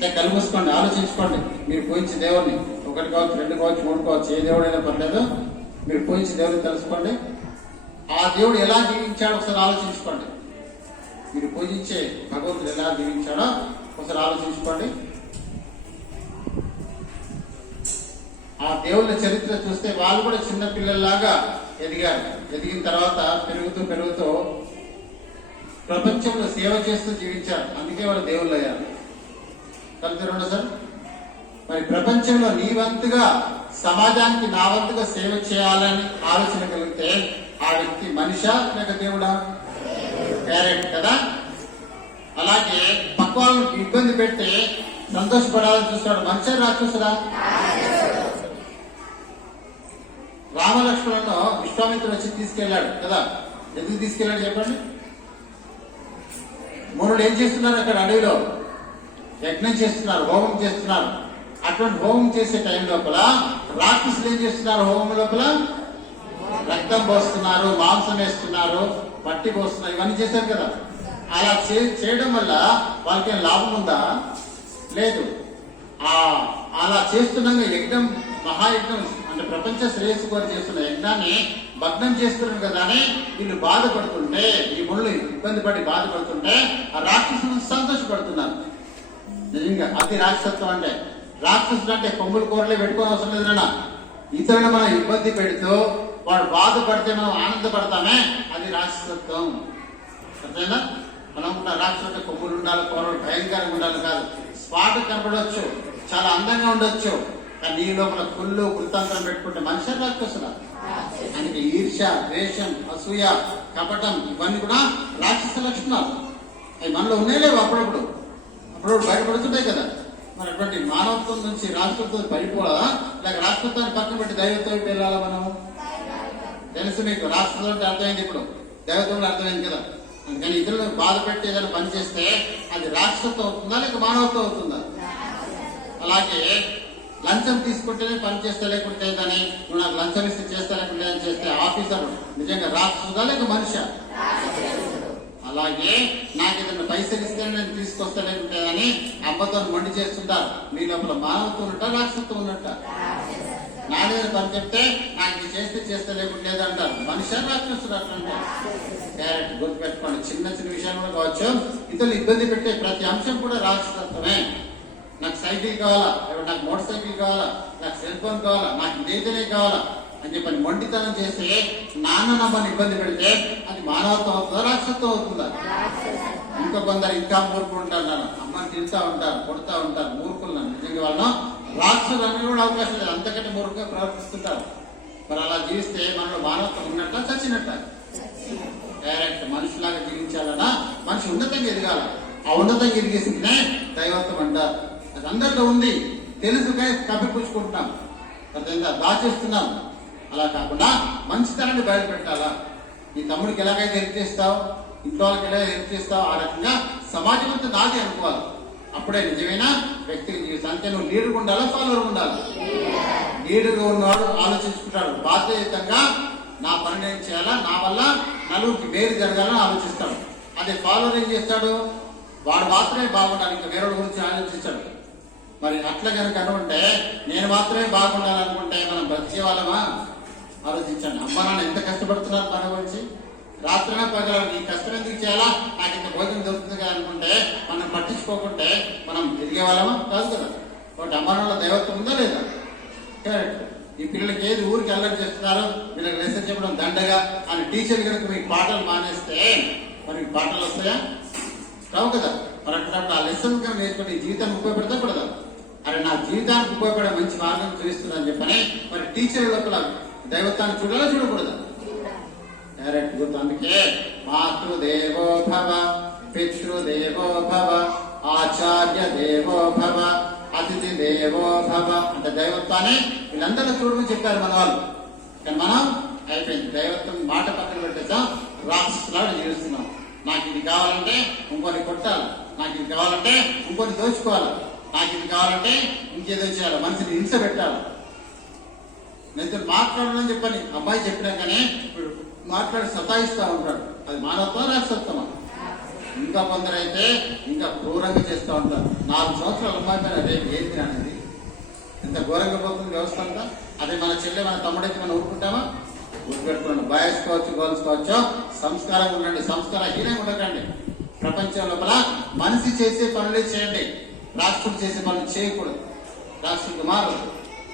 అంటే కళ్ళు మూసుకోండి, ఆలోచించుకోండి. మీరు పూజించే దేవుడిని, ఒకటి కావచ్చు, రెండు కావచ్చు, మూడు కావచ్చు, ఏ దేవుడైనా పర్లేదు, మీరు పూజించే దేవుడిని తెలుసుకోండి. ఆ దేవుడు ఎలా జీవించాడో ఒకసారి ఆలోచించుకోండి. మీరు పూజించే భగవంతుడు ఎలా జీవించాడో ఒకసారి ఆలోచించుకోండి. ఆ దేవుళ్ళ చరిత్ర చూస్తే వాళ్ళు కూడా చిన్న పిల్లల్లాగా ఎదిగారు. ఎదిగిన తర్వాత పెరుగుతూ పెరుగుతూ ప్రపంచంలో సేవ చేస్తూ జీవించారు. అందుకే వాళ్ళు దేవుళ్ళు అయ్యారు. కలుగుతారు సార్. మరి ప్రపంచంలో నీ వంతుగా సమాజానికి నా వంతుగా సేవ చేయాలని ఆలోచన కలిగితే ఆ వ్యక్తి మనిషా లేక దేవుడా? పేరెంట్ కదా. అలాగే పక్క వాళ్ళకి ఇబ్బంది పెడితే సంతోషపడాలని చూస్తాడు. మనిషా రాక్షసుడా? రామలక్ష్మణులను విశ్వామిత్రుడు వచ్చి తీసుకెళ్లాడు కదా. ఎందుకు తీసుకెళ్లాడు చెప్పండి? మునుడు ఏం చేస్తున్నారు అక్కడ అడవిలో? యజ్ఞం చేస్తున్నారు, హోమం చేస్తున్నారు. అటువంటి హోమం చేసే టైం లోపల రాక్షసులు ఏం చేస్తున్నారు? హోమం లోపల రక్తం పోస్తున్నారు, మాంసం వేస్తున్నారు, మట్టి పోస్తున్నారు, ఇవన్నీ చేశారు కదా. అలా చేయడం వల్ల వాళ్ళకి లాభం ఉందా? లేదు. అలా చేస్తుండగా యజ్ఞం, మహాయజ్ఞం అంటే ప్రపంచ శ్రేయస్సు కోరి చేస్తున్న యజ్ఞాన్ని భగ్నం చేస్తున్నారు కదా అని వీళ్ళు బాధపడుతుంటే, ఈ ముళ్ళు ఇబ్బంది పడి బాధపడుతుంటే ఆ రాక్షసులు సంతోషపడుతున్నారు. నిజంగా అది రాక్షసత్వం. అంటే రాక్షసుడు అంటే కొమ్ములు కూరలే పెట్టుకోని అవసరం లేదన్నా. ఇతరులను మనం ఇబ్బంది పెడుతూ వాడు బాధపడితే మనం ఆనందపడతామే, అది రాక్షసత్వం. అర్థమైనా? మనం రాక్షసుడు కొమ్ములు ఉండాలి, కూరలు భయంకరంగా ఉండాలి కాదు. స్పాట్ కనపడవచ్చు, చాలా అందంగా ఉండొచ్చు, కానీ నీ లోపల కుళ్ళు కృతాంతరం పెట్టుకుంటే మనిషి రాక్షసులా. ఆయనకి ఈర్ష్య, ద్వేషం, అసూయ, కపటం ఇవన్నీ కూడా రాక్షస లక్షణాలు. అవి మనలో ఉన్నాయలేవు, అప్పుడప్పుడు బయటపడుతుంటాయి కదా. మరి అటువంటి మానవత్వం నుంచి రాష్ట్రత్వం పడిపోవాలా, లేక రాష్ట్రత్వాన్ని పక్కన పెట్టి దైవత్వం వెళ్ళాలా? మనం తెలుసు మీకు రాష్ట్రంలో అర్థమైంది, ఇప్పుడు దైవత్వంలో అర్థమైంది కదా. అందుకని ఇతరులను బాధ పెట్టి ఏదైనా పని చేస్తే అది రాక్షసత్వం అవుతుందా లేక మానవత్వం అవుతుందా? అలాగే లంచం తీసుకుంటేనే పని చేస్తే లేకుంటే కానీ నువ్వు నాకు లంచం ఇస్తే చేస్తా లేకుంటే అని చేస్తే ఆఫీసర్ నిజంగా రాక్షసుదా లేక మనిషి? అలాగే నాకు ఏదైనా పైసలు ఇస్తే నేను తీసుకొస్తా లేకుంటే కానీ అబ్బతో మొండి చేస్తుంటారు. మీ లోపల మానవత్వం ఉన్నట్ట రాక్షసత్వం ఉన్నట్ట? నాన్న పని చెప్తే నాకు చేస్తే లేకుంటే అంటారు. మనిషి రాక్షసుడు అట్లా క్యారెక్టర్ గుర్తుపెట్టుకోండి. చిన్న చిన్న విషయాలు కూడా కావచ్చు, ఇతరులు ఇబ్బంది పెట్టే ప్రతి అంశం కూడా రాక్షసత్వమే. నాకు సైకిల్ కావాలా, నాకు మోటార్ సైకిల్ కావాలా, నాకు సెల్ ఫోన్ కావాలా, నాకు ఇదైతేనే కావాలా అని చెప్పని మొండితనం చేస్తే నాన్న నమ్మని ఇబ్బంది పెడితే అది మానవత్వం అవుతుందా రాక్షసత్వం అవుతుందా? ఇంకా కొందరు ఇంకా మూర్ఖులు ఉంటారు, అమ్మని తింటా ఉంటారు, కొడుతూ ఉంటారు, మూర్ఖులు. నిజంగా వాళ్ళను రాక్షసులు అన్ని కూడా అవకాశం లేదు, అంతకంటే మూర్ఖంగా ప్రవర్తిస్తుంటారు. మరి అలా జీవిస్తే మనలో మానవత్వం ఉన్నట్ట చచ్చినట్ట? డైరెక్ట్ మనిషిలాగా జీవించాలన్నా మనిషి ఉన్నతంగా ఎదగాల. ఆ ఉన్నతంగా ఎదిగేసిందే దైవత్వం అంటారు. అది అందరిలో ఉంది, తెలుసుగా కప్పిపుచ్చుకుంటున్నాం, అర్థంగా దాచేస్తున్నాం. అలా కాకుండా మంచితనాన్ని బయటపెట్టాలా. నీ తమ్ముడికి ఎలాగైతే హెల్ప్ చేస్తావు, ఇంట్లో వాళ్ళకి ఎలా హెల్ప్ చేస్తావు, ఆ రకంగా సమాజం అంతా నాది అనుకోవాలి. అప్పుడే నిజమైన వ్యక్తికి జీవితానికి నువ్వు లీడర్గా ఉండాలా, ఫాలోవర్గా ఉండాలి? లీడర్గా ఉన్నవాడు ఆలోచించుకుంటాడు, బాధ్యతంగా నా పని నేను చేయాలా, నా వల్ల నలుగురికి వేరు జరగాలని ఆలోచిస్తాడు. అదే ఫాలోవర్ ఏం చేస్తాడు? వాడు మాత్రమే బాగుండాలి, ఇంకా వేరే గురించి ఆలోచించాడు. మరి అట్లా కనుక అనుకుంటే నేను మాత్రమే బాగుండాలనుకుంటే మనం బ్రతికే వాళ్ళమా? ఆలోచించండి. అమ్మ నాన్న ఎంత కష్టపడుతున్నారు మన గురించి, రాత్రిగా పగల నీ కష్టం ఎందుకు చేయాలా, నాకు ఇంత భోజనం దొరుకుతుంది కదా అనుకుంటే మనం పట్టించుకోకుంటే మనం ఎదిగే వాళ్ళమా? కాదు కదా. కాబట్టి అమ్మ నాన్న దైవత్వం ఉందా లేదా? కరెక్ట్. ఈ పిల్లలకి ఏది ఊరికి అల్లరి చేస్తున్నారు, వీళ్ళకి లెసన్ చెప్పడం దండగా అని టీచర్ కనుక మీకు పాటలు మానేస్తే మరి మీకు పాటలు వస్తాయా? రావు కదా. మరి అట్లా ఆ లెసన్ కనుక నేర్చుకుని జీవితానికి ఉపయోగపడతా పడదా? అరే నా జీవితానికి ఉపయోగపడే మంచి మార్గం చూపిస్తుందని చెప్పని మరి టీచర్ లోపల దైవత్వాన్ని చూడాలా చూడకూడదా? డైరెక్ట్ గుర్తు. అందుకే మాతృదేవో భవ, పితృదేవో భవ, ఆచార్య దేవో భవ, అతిథి దేవో భవ అంటే దైవత్వాన్ని వీళ్ళందరూ చూడమని చెప్పారు మన వాళ్ళు. కానీ మనం అయిపోయింది, దైవత్వం మాట పక్కన పెట్టేసాం, రాక్షసులాగా జీవిస్తున్నాం. నాకు ఇది కావాలంటే ఇంకొని కొట్టాలి, నాకు ఇది కావాలంటే ఇంకొని దోచుకోవాలి, నాకు ఇది కావాలంటే ఇంకేదో చేయాలి, మనిషిని హింస పెట్టాలి. నేను మాట్లాడమని చెప్పని అబ్బాయి చెప్పినా కానీ ఇప్పుడు మాట్లాడి సతాయిస్తా ఉంటాడు. అది మానవత్వం రాక్షసత్వమా? ఇంకా కొందరైతే ఇంకా క్రూరంగా చేస్తూ ఉంటారు. 4 సంవత్సరాలు అమ్మాయి రేపు ఏంటి అనేది ఎంత ఘోరంగా పోతుంది వ్యవస్థ అంతా. అదే మన చెల్లె మన తమ్ముడైతే మనం ఊరుకుంటామా? ఊరుపెట్టుకోండి. బాయ్స్ కావచ్చు, గర్ల్స్ కావచ్చు, సంస్కారంగా ఉండండి, సంస్కారహీనంగా ఉండకండి. ప్రపంచం లోపల మనిషి చేసే పనులే చేయండి, రాష్ట్రుడు చేసే పనులు చేయకూడదు. రాష్ట్రుడికి మారు